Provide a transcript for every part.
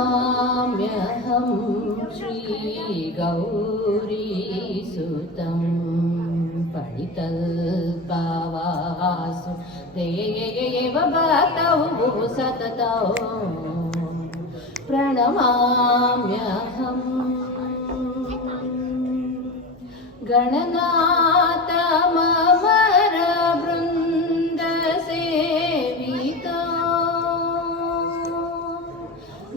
प्रणमाम्यहं श्रीगौरीसुतं पणितल्पावासु देवभक्तौ सततौ प्रणमाम्यहम् गणनाथममरवृन्दसेवितो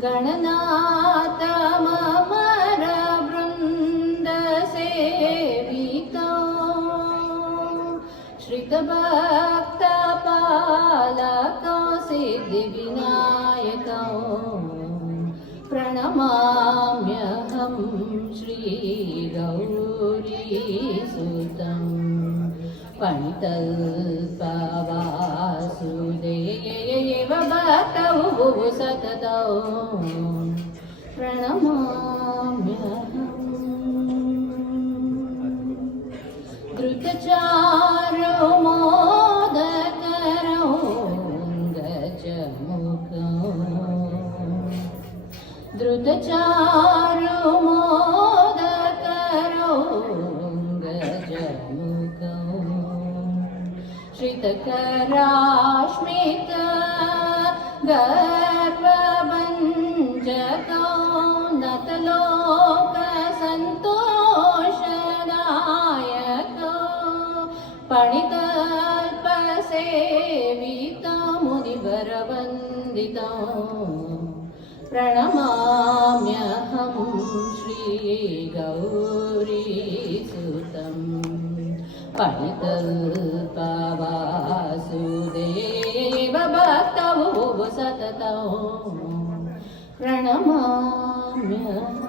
गणनाथममरवृन्दसेवितो श्रितभक्तपालको सिद्धिविनायको प्रणमाम्यहं श्रीगौरीसुतं पणितल्पावासुदेवभक्तौ सततौ प्रणमाम्यहम् द्रुतचारो मोदकरौ गजमुखौ द्रुतचारो मोदकरौ गजमुखौ श्रितकराश्मित गर्वभञ्जकौ नतलोकसन्तोषदायकौ पणितल्पसेवितो मुनिवरवन्दितौ प्रणमाम्यहं श्रीगौरीसुतं पणितल्पावासुदेवभक्तौ सततौ प्रणमाम्यहम्।